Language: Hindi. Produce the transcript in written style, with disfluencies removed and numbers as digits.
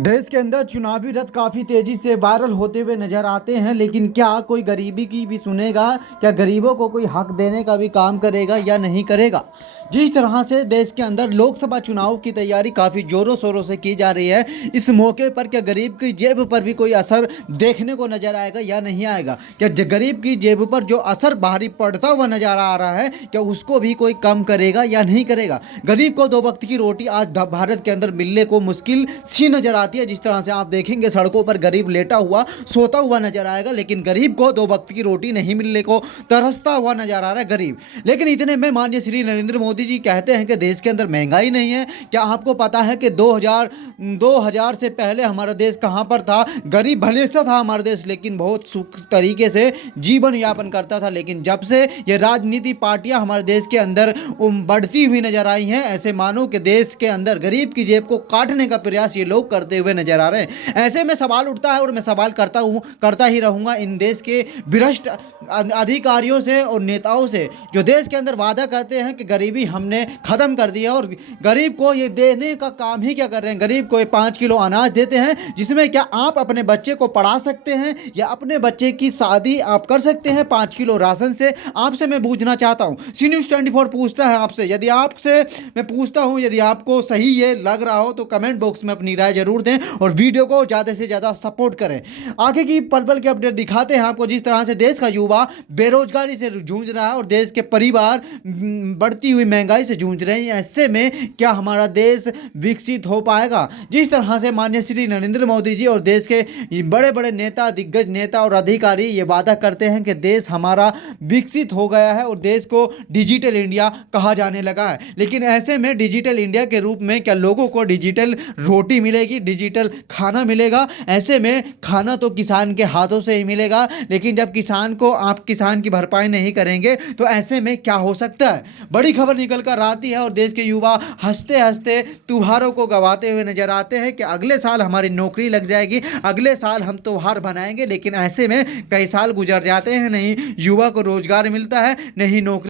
देश के अंदर चुनावी रथ काफ़ी तेज़ी से वायरल होते हुए नज़र आते हैं, लेकिन क्या कोई गरीबी की भी सुनेगा? क्या गरीबों को कोई हक देने का भी काम करेगा या नहीं करेगा? जिस तरह से देश के अंदर लोकसभा चुनाव की तैयारी काफ़ी ज़ोरों शोरों से की जा रही है, इस मौके पर क्या गरीब की जेब पर भी कोई असर देखने को नज़र आएगा या नहीं आएगा? क्या गरीब की जेब पर जो असर भारी पड़ता हुआ नज़र आ रहा है, क्या उसको भी कोई कम करेगा या नहीं करेगा? गरीब को दो वक्त की रोटी आज भारत के अंदर मिलने को मुश्किल सी नज़र आती है। जिस तरह से आप देखेंगे सड़कों पर गरीब लेटा हुआ सोता हुआ नजर आएगा, लेकिन गरीब को दो वक्त की रोटी नहीं मिलने को तरसता हुआ नजर आ रहा है गरीब। लेकिन इतने में माननीय श्री नरेंद्र मोदी जी कहते हैं कि देश के अंदर महंगाई नहीं है। क्या आपको पता है कि 2000 से पहले हमारा देश कहां पर था? गरीब भले से था हमारा देश, लेकिन बहुत सुख तरीके से जीवन यापन करता था। लेकिन जब से ये राजनीति पार्टियां हमारे देश के अंदर बढ़ती हुई नजर आई हैं, ऐसे मानो कि देश के अंदर गरीब की जेब को काटने का प्रयास ये लोग करते हुए नजर आ रहे हैं। ऐसे में सवाल उठता है और मैं सवाल करता ही रहूंगा इन देश के भ्रष्ट अधिकारियों से और नेताओं से, जो देश के अंदर वादा करते हैं कि गरीबी हमने खत्म कर दिया, और गरीब को ये देने का काम ही क्या कर रहे हैं? गरीब को 5 किलो अनाज देते हैं, जिसमें क्या आप अपने बच्चे को पढ़ा सकते हैं या अपने बच्चे की शादी आप कर सकते हैं 5 किलो राशन से? आपसे मैं पूछना चाहता हूं। सी न्यूज़ 24 पूछता है आपसे, यदि आपसे मैं पूछता हूं, यदि आपको सही ये लग रहा हो तो कमेंट बॉक्स में अपनी राय जरूर दें और वीडियो को ज़्यादा से ज़्यादा सपोर्ट करें। आगे की पल पल के अपडेट दिखाते हैं आपको। जिस तरह से देश का युवा बेरोजगारी से जूझ रहा है और देश के परिवार बढ़ती हुई महंगाई से जूझ रहे हैं, ऐसे में क्या हमारा देश विकसित हो पाएगा? जिस तरह से माननीय श्री नरेंद्र मोदी जी और देश के बड़े बड़े नेता, दिग्गज नेता और अधिकारी ये वादा करते हैं कि देश हमारा विकसित हो गया है और देश को डिजिटल इंडिया कहा जाने लगा है, लेकिन ऐसे में डिजिटल इंडिया के रूप में क्या लोगों को डिजिटल रोटी मिलेगी, डिजिटल खाना मिलेगा? ऐसे में खाना तो किसान के हाथों से ही मिलेगा, लेकिन जब आप किसान की भरपाई नहीं करेंगे तो ऐसे में क्या हो सकता है? बड़ी खबर निकल कर आती है और देश के युवा हंसते हंसते त्योहारों को गवाते हुए नजर आते हैं कि अगले साल हमारी नौकरी लग जाएगी, अगले साल हम त्योहार बनाएंगे। लेकिन ऐसे में कई साल गुजर जाते हैं, नहीं युवा को रोजगार मिलता है, नहीं नौकरी।